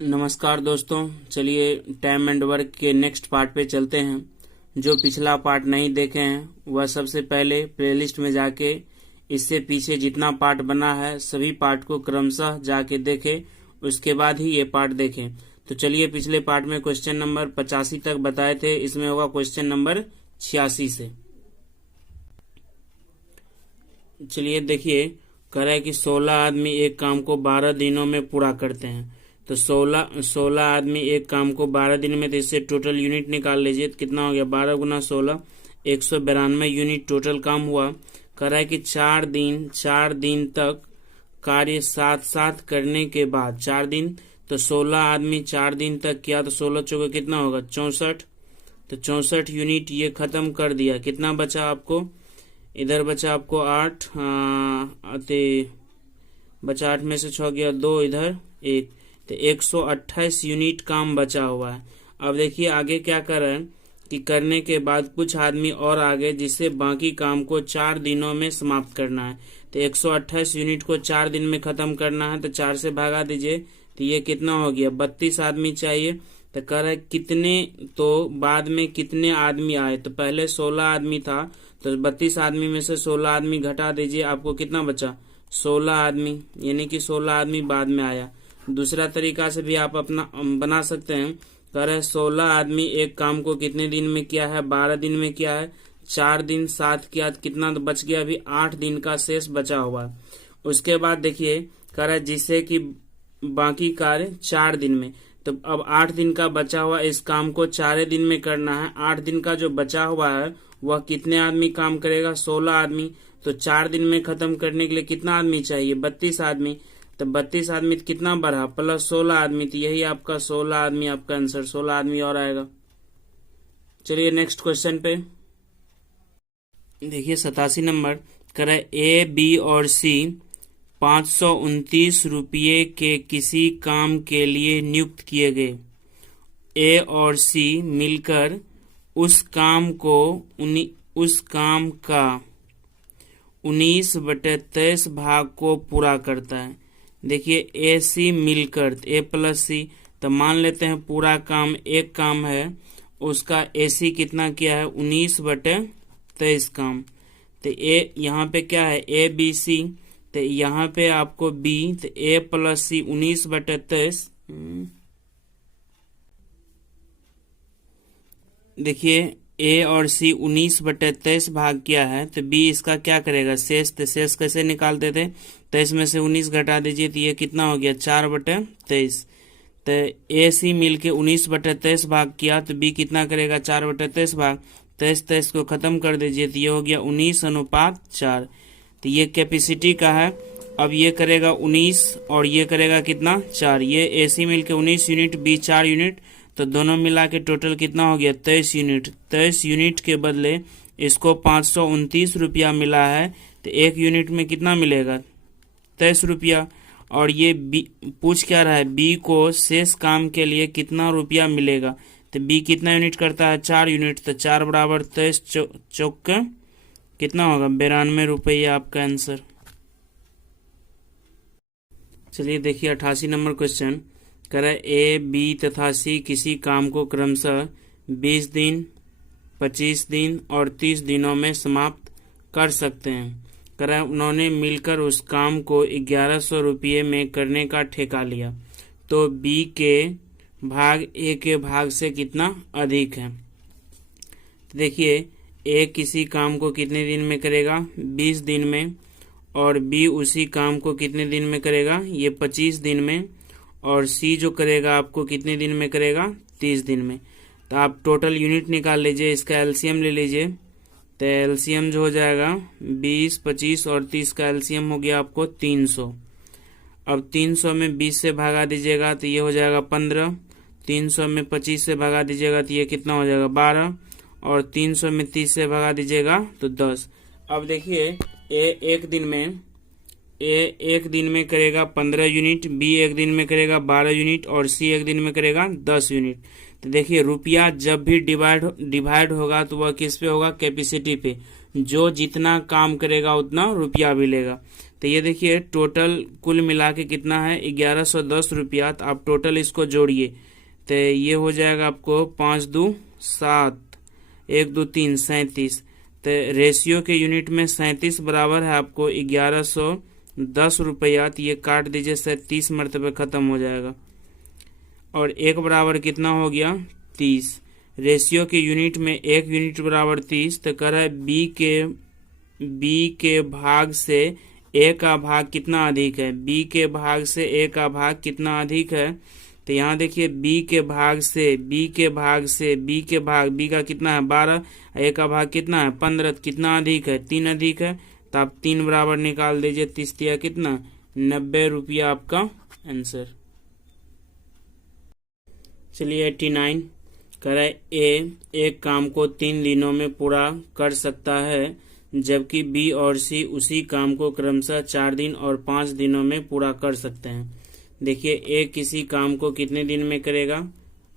नमस्कार दोस्तों, चलिए टाइम एंड वर्क के नेक्स्ट पार्ट पे चलते हैं। जो पिछला पार्ट नहीं देखे हैं वह सबसे पहले प्लेलिस्ट में जाके इससे पीछे जितना पार्ट बना है सभी पार्ट को क्रमशः जाके देखें, उसके बाद ही ये पार्ट देखें। तो चलिए, पिछले पार्ट में क्वेश्चन नंबर 85 तक बताए थे, इसमें होगा क्वेश्चन नंबर 86 से। चलिए देखिए, कह रहा है कि 16 आदमी एक काम को 12 दिनों में पूरा करते हैं। तो 16 आदमी एक काम को 12 दिन में, तो इससे टोटल यूनिट निकाल लीजिए। तो कितना हो गया, 12 गुना 16, 192 यूनिट टोटल काम हुआ। कह रहा है कि 4 दिन तक कार्य साथ साथ करने के बाद 4 दिन, तो 16 आदमी 4 दिन तक किया, तो 16 चौके कितना होगा 64। तो 64 यूनिट ये खत्म कर दिया। कितना बचा आपको, इधर बचा आपको 8, बचा 8 में से 6 गया 2, इधर 1, तो 128 यूनिट काम बचा हुआ है। अब देखिए आगे क्या कर रहे हैं कि करने के बाद कुछ आदमी और आगे, जिससे बाकी काम को 4 दिनों में समाप्त करना है। तो 128 यूनिट को 4 दिन में खत्म करना है, तो 4 से भागा दीजिए, तो ये कितना हो गया 32 आदमी चाहिए। तो कह रहा है कितने, तो बाद में कितने आदमी आए। तो पहले 16 आदमी था, तो 32 आदमी में से 16 आदमी घटा दीजिए, आपको कितना बचा 16 आदमी, यानी कि 16 आदमी बाद में आया। दूसरा तरीका से भी आप अपना बना सकते हैं। कह रहे 16 आदमी एक काम को कितने दिन में किया है, 12 दिन में किया है। 4 दिन साथ किया, कितना बच गया, अभी 8 दिन का शेष बचा हुआ है। उसके बाद देखिए कह रहा है जिससे कि बाकी कार्य 4 दिन में, तो अब 8 दिन का बचा हुआ इस काम को 4 दिन में करना है। 8 दिन का जो बचा हुआ है वह कितने आदमी काम करेगा, 16 आदमी। तो 4 दिन में खत्म करने के लिए कितना आदमी चाहिए, 32 आदमी। तो 32 आदमी कितना बढ़ा, प्लस 16 आदमी, तो यही आपका 16 आदमी, आपका आंसर 16 आदमी और आएगा। चलिए नेक्स्ट क्वेश्चन पे देखिए, 87 नंबर करे ए, बी और सी 529 रुपये के किसी काम के लिए नियुक्त किए गए। ए और सी मिलकर उस काम का 19/23 भाग को पूरा करता है। देखिए ए सी मिलकर, ए प्लस सी, तो मान लेते हैं पूरा काम एक काम है, उसका ए सी कितना किया है 19/23 काम। तो ए यहाँ पे क्या है ए बी सी, तो यहाँ पे आपको बी, तो ए प्लस सी 19/23। देखिए ए और सी 19/23 भाग किया है, तो बी इसका क्या करेगा शेष। तो शेष कैसे निकालते थे, 23 में से 19 घटा दीजिए, तो ये कितना हो गया 4/23। तो ए सी मिलके 19/23 भाग किया, तो बी कितना करेगा 4/23 भाग, 23 को खत्म कर दीजिए, तो ये हो गया 19:4। तो ये कैपेसिटी का है। अब ये करेगा 19 और ये करेगा कितना 4, ये ए सी मिलके 19 यूनिट, बी 4 यूनिट, तो दोनों मिला के टोटल कितना हो गया 23 यूनिट। 23 यूनिट के बदले इसको 529 रुपया मिला है, तो 1 यूनिट में कितना मिलेगा 23 रुपया। और ये बी पूछ क्या रहा है, बी को शेष काम के लिए कितना रुपया मिलेगा। तो बी कितना यूनिट करता है 4 यूनिट, तो 4 बराबर 23 चौक कितना होगा 92 रुपया, आपका आंसर। चलिए देखिए 88 नंबर क्वेश्चन कह रहा है ए, बी तथा सी किसी काम को क्रमशः 20 दिन, 25 दिन और 30 दिनों में समाप्त कर सकते हैं। कह रहा है उन्होंने मिलकर उस काम को 1100 रुपये में करने का ठेका लिया, तो बी के भाग ए के भाग से कितना अधिक है। तो देखिए ए किसी काम को कितने दिन में करेगा 20 दिन में, और बी उसी काम को कितने दिन में करेगा ये 25 दिन में, और सी जो करेगा आपको कितने दिन में करेगा 30 दिन में। तो आप टोटल यूनिट निकाल लीजिए, इसका एलसीएम ले लीजिए। तो एलसीएम जो हो जाएगा 20, 25 और 30 का एलसीएम हो गया आपको 300। अब 300 में 20 से भागा दीजिएगा, तो ये हो जाएगा 15। 300 में 25 से भागा दीजिएगा, तो ये कितना हो जाएगा 12, और 300 में 30 से भागा दीजिएगा तो 10। अब देखिए ए एक दिन में करेगा 15 यूनिट, बी एक दिन में करेगा 12 यूनिट, और सी एक दिन में करेगा 10 यूनिट। तो देखिए रुपया जब भी डिवाइड होगा तो वह किस पे होगा, कैपेसिटी पे। जो जितना काम करेगा उतना रुपया मिलेगा। तो ये देखिए टोटल कुल मिला के कितना है 1110 रुपया। तो आप टोटल इसको जोड़िए तो ये हो जाएगा आपको 5 2 7 1 2 3 37। तो रेशियो के यूनिट में 37 बराबर है आपको 1110 रुपया। तो ये काट दीजिए 37 मरतबे खत्म हो जाएगा। और एक बराबर कितना हो गया 30। रेशियो के यूनिट में 1 यूनिट बराबर 30। तो कह रहा है बी के भाग से ए का भाग कितना अधिक है। बी के भाग से ए का भाग कितना अधिक है। तो यहाँ देखिए बी के भाग बी का कितना है 12, ए का भाग कितना है 15। कितना अधिक है 3 अधिक है। तो आप 3 बराबर निकाल दीजिए। 30 तिया कितना 90 रुपया आपका आंसर। चलिए 89 कह रहा है ए एक काम को 3 दिनों में पूरा कर सकता है, जबकि बी और सी उसी काम को क्रमशः 4 दिन और 5 दिनों में पूरा कर सकते हैं। देखिए ए किसी काम को कितने दिन में करेगा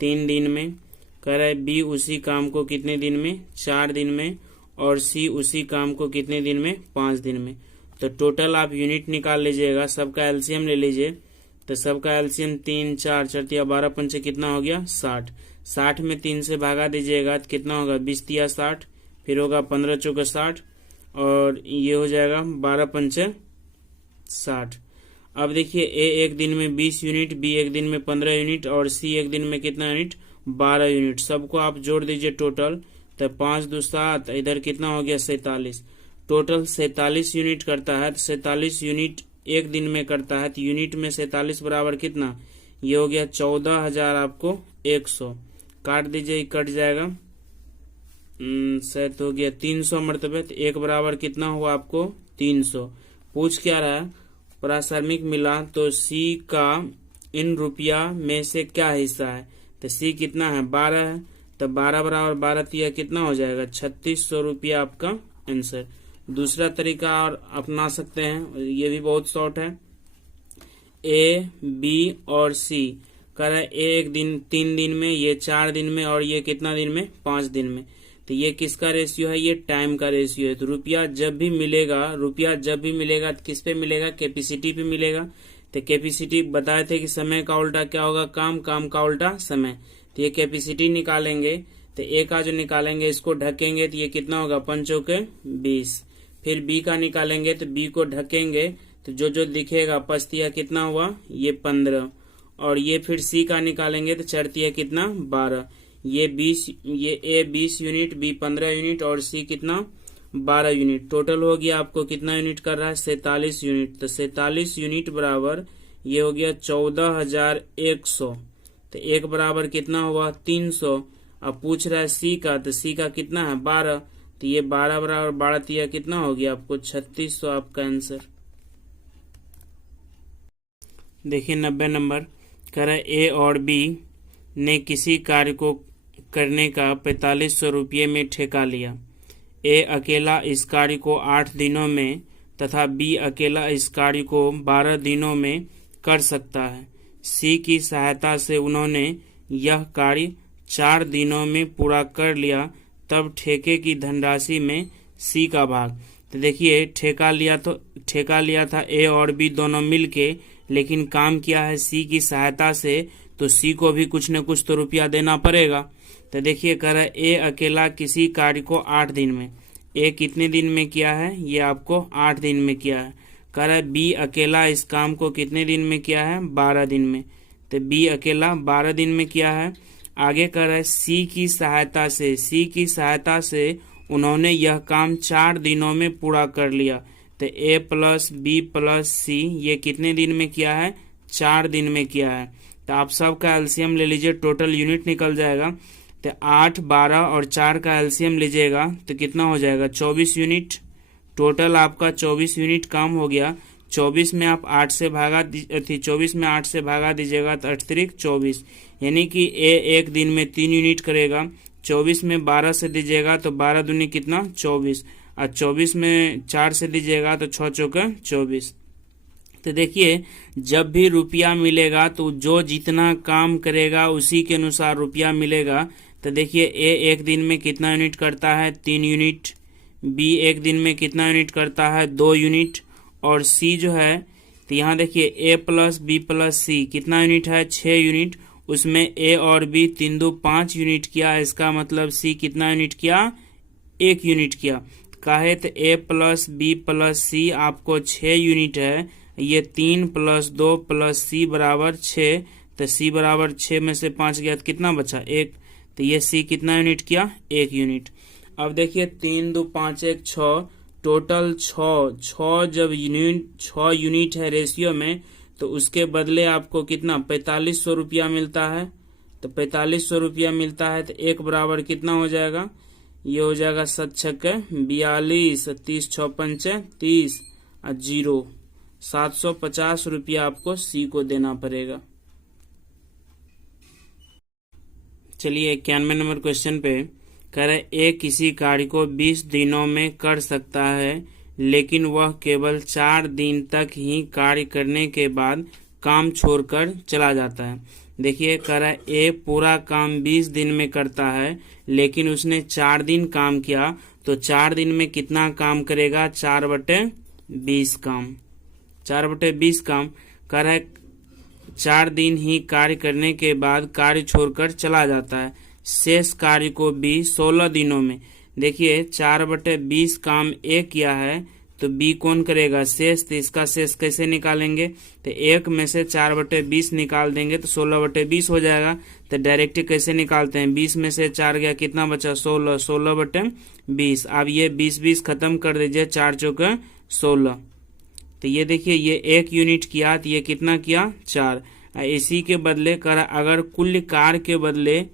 3 दिन में। कह रहा है बी उसी काम को कितने दिन में 4 दिन में, और सी उसी काम को कितने दिन में 5 दिन में। तो टोटल आप यूनिट निकाल लीजिएगा, सबका एलसीएम ले लीजिए। तो सबका एलसीएम 3 4 4 12 पंचे कितना हो गया 60। 60 में 3 से भागा दीजिएगा तो कितना होगा 20 तिया 60, फिर होगा 15 चौका 60, और ये हो जाएगा 12 पंचे 60। अब देखिए ए एक दिन में 20 यूनिट, बी एक दिन में 15 यूनिट, और सी एक दिन में कितना यूनिट 12 यूनिट। सबको आप जोड़ दीजिए टोटल। तो 5 2 7, इधर कितना हो गया 47। टोटल 47 यूनिट करता है। तो 47 यूनिट एक दिन में करता है। तो यूनिट में 47 बराबर कितना, ये हो गया 14,000 आपको 100। काट दीजिए कट जाएगा, तो हो गया 300 मरतबे। तो एक बराबर कितना हुआ आपको 300। पूछ क्या रहा है प्रासंगिक मिला तो सी का इन रुपया में से क्या हिस्सा है। तो सी कितना है 12 है। तो 12 बराबर 12 तिया कितना हो जाएगा 3600 रुपया आपका आंसर। दूसरा तरीका और अपना सकते हैं, ये भी बहुत शॉर्ट है। ए बी और सी कह रहा है ए एक दिन 3 दिन में, ये 4 दिन में, और ये कितना दिन में 5 दिन में। तो ये किसका रेशियो है, ये टाइम का रेशियो है। तो रुपया जब भी मिलेगा तो किस पे मिलेगा, कैपेसिटी पे मिलेगा। तो कैपेसिटी बताए थे कि समय का उल्टा क्या होगा काम का उल्टा समय। तो ये कैपेसिटी निकालेंगे। तो ए का जो निकालेंगे इसको ढकेंगे तो ये कितना होगा 5 चौके 20। फिर बी का निकालेंगे तो बी को ढकेंगे तो जो दिखेगा 5 तिया कितना हुआ ये 15, और ये फिर सी का निकालेंगे तो 4 तिया कितना 12। ये ए 20 यूनिट, बी 15 यूनिट, और सी कितना 12 यूनिट। टोटल हो गया आपको कितना यूनिट कर रहा है 47 यूनिट। तो 47 यूनिट बराबर ये हो गया 14,100। तो एक बराबर कितना हुआ 300। अब पूछ रहा है सी का, तो सी का कितना है 12। तो ये 12 बराबर 12 तिया कितना हो गया आपको 3600 आपका आंसर। देखिए 90 नंबर कह रहा है ए और बी ने किसी कार्य को करने का 4500 रुपये में ठेका लिया। ए अकेला इस कार्य को 8 दिनों में तथा बी अकेला इस कार्य को 12 दिनों में कर सकता है। सी की सहायता से उन्होंने यह कार्य 4 दिनों में पूरा कर लिया, तब ठेके की धनराशि में सी का भाग। तो देखिए ठेका लिया था ए और बी दोनों मिलके, लेकिन काम किया है सी की सहायता से, तो सी को भी कुछ न कुछ तो रुपया देना पड़ेगा। तो देखिए कह रहा है ए अकेला किसी कार्य को 8 दिन में, ए कितने दिन में किया है ये आपको 8 दिन में किया है। कह रहा है बी अकेला इस काम को कितने दिन में किया है 12 दिन में। तो बी अकेला 12 दिन में किया है। आगे कह रहा है सी की सहायता से उन्होंने यह काम 4 दिनों में पूरा कर लिया। तो ए प्लस बी प्लस सी ये कितने दिन में किया है 4 दिन में किया है। तो आप सबका एलसीएम ले लीजिए, टोटल यूनिट निकल जाएगा। तो 8 12 और 4 का एलसीएम लीजिएगा तो कितना हो जाएगा 24 यूनिट। टोटल आपका 24 यूनिट काम हो गया। 24 में आप 8 से भागा 24 में 8 से भागा दीजिएगा तो 8 3 24, यानी कि ए एक दिन में 3 यूनिट करेगा। 24 में 12 से दीजिएगा तो 12 दूनी कितना 24, और 24 में 4 से दीजिएगा तो 6 चौका 24। तो देखिए जब भी रुपया मिलेगा तो जो जितना काम करेगा उसी के अनुसार रुपया मिलेगा। तो देखिए ए एक दिन में कितना यूनिट करता है 3 यूनिट, बी एक दिन में कितना यूनिट करता है 2 यूनिट, और सी जो है, तो यहाँ देखिए ए प्लस बी प्लस सी कितना यूनिट है, 6 यूनिट। उसमें ए और बी 3 2 5 यूनिट किया, इसका मतलब सी कितना यूनिट किया, 1 यूनिट किया। काहे तो ए प्लस बी प्लस सी आपको 6 यूनिट है, ये 3 प्लस 2 प्लस सी बराबर 6, तो सी बराबर 6 में से 5 गया तो कितना बचा, 1। तो ये सी कितना यूनिट किया, 1 यूनिट। अब देखिए 3 2 5 1 6, टोटल 6 जब यूनिट 6 यूनिट है रेशियो में, तो उसके बदले आपको कितना 4500 रुपया मिलता है। तो 4500 रुपया मिलता है, तो 1 बराबर कितना हो जाएगा, ये हो जाएगा 7 छक्के 42, 30 6 पंचे 30 और 0, 750 रुपया आपको सी को देना पड़ेगा। चलिए 91 नंबर क्वेश्चन पे कह रहे ए किसी कार्य को 20 दिनों में कर सकता है, लेकिन वह केवल 4 दिन तक ही कार्य करने के बाद काम छोड़कर चला जाता है। देखिए कह रहा है ए पूरा काम 20 दिन में करता है, लेकिन उसने 4 दिन काम किया, तो 4 दिन में कितना काम करेगा, 4/20 काम। 4/20 काम कह रहा है 4 दिन ही कार्य करने के बाद कार्य छोड़कर चला जाता है। शेष कार्य को बी 16 दिनों में, देखिए 4/20 काम ए किया है, तो बी कौन करेगा, शेष। तो इसका शेष कैसे निकालेंगे, तो 1 में से 4/20 निकाल देंगे तो 16/20 हो जाएगा। तो डायरेक्ट कैसे निकालते हैं, 20 में से 4 गया कितना बचा, 16, 16/20। अब ये 20 खत्म कर दीजिए, 4 चौके 16। तो ये देखिए ये 1 यूनिट किया, तो ये कितना किया, 4। इसी के बदले कर अगर कुल कार्य के बदले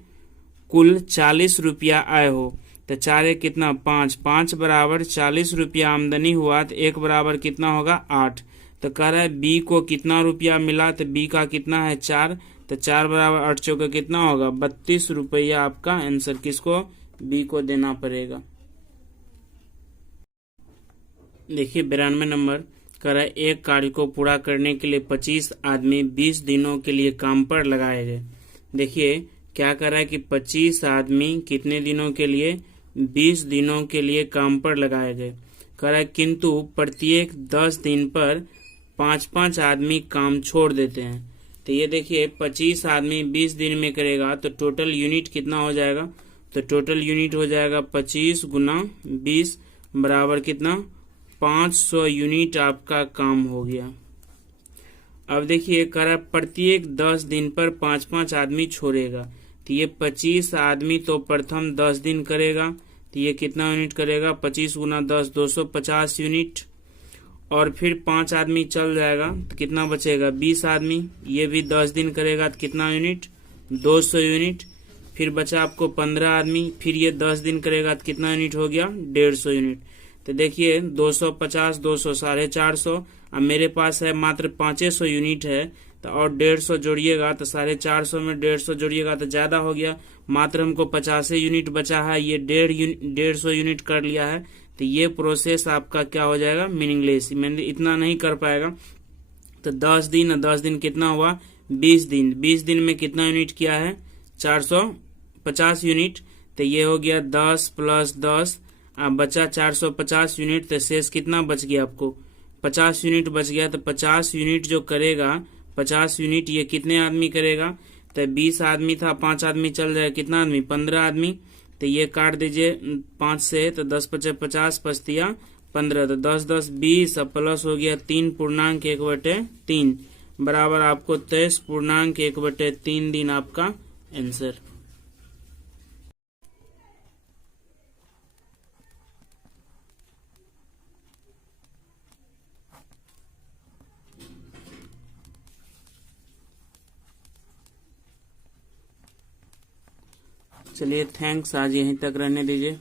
कुल 40 रुपया आए हो, तो 4 एक कितना 5, 5 बराबर 40 रुपया आमदनी हुआ, तो 1 बराबर कितना होगा 8। तो कह रहा है बी को कितना रुपया मिला, तो बी का कितना है 4, तो 4 बराबर 8 चौका कितना होगा 32 रुपया। आपका आंसर किसको, बी को देना पड़ेगा। देखिए 92 नंबर कह रहा है एक कार्य को पूरा करने के लिए 25 आदमी 20 दिनों के लिए काम पर लगाए गए। देखिए क्या कर रहा है कि 25 आदमी कितने दिनों के लिए, 20 दिनों के लिए काम पर लगाए गए। कह रहा है किंतु प्रत्येक 10 दिन पर 5-5 आदमी काम छोड़ देते हैं। तो ये देखिए 25 आदमी 20 दिन में करेगा, तो टोटल यूनिट कितना हो जाएगा, तो टोटल यूनिट हो जाएगा 25 गुना 20 बराबर कितना 500 यूनिट आपका काम हो गया। अब देखिए कह रहा है प्रत्येक 10 दिन पर 5-5 आदमी छोड़ेगा, तो ये 25 आदमी तो प्रथम 10 दिन करेगा, तो ये कितना यूनिट करेगा, 25 गुना 10 250 यूनिट। और फिर 5 आदमी चल जाएगा, तो कितना बचेगा 20 आदमी, ये भी 10 दिन करेगा, तो कितना यूनिट 200 यूनिट। फिर बचा आपको 15 आदमी, फिर ये 10 दिन करेगा, तो कितना यूनिट हो गया 150 यूनिट। तो देखिए 250 200 450, अब मेरे पास है मात्र 500 यूनिट है, तो और 150 जोड़िएगा तो 450 में 150 जोड़िएगा तो ज्यादा हो गया, मात्र हमको 50 यूनिट बचा है, ये 150 यूनिट कर लिया है। तो ये प्रोसेस आपका क्या हो जाएगा, मीनिंगलेस, मैंने इतना नहीं कर पाएगा। तो 10 दिन 10 दिन कितना हुआ 20 दिन, 20 दिन में कितना यूनिट किया है 450 यूनिट। तो ये हो गया 10 + 10, बचा 450 यूनिट। तो शेष कितना बच गया आपको 50 यूनिट बच गया। तो 50 यूनिट जो करेगा 50 यूनिट ये कितने आदमी करेगा, तो 20 आदमी था, 5 आदमी चल जाए, कितना आदमी 15 आदमी। तो ये काट दीजिए 5 से, तो 10 × 5 = 50, 5 × 15, तो 10 10 20, अब प्लस हो गया 3.1/3 बराबर आपको 23.1/3 दिन आपका आंसर। चलिए थैंक्स, आज यहीं तक रहने दीजिए।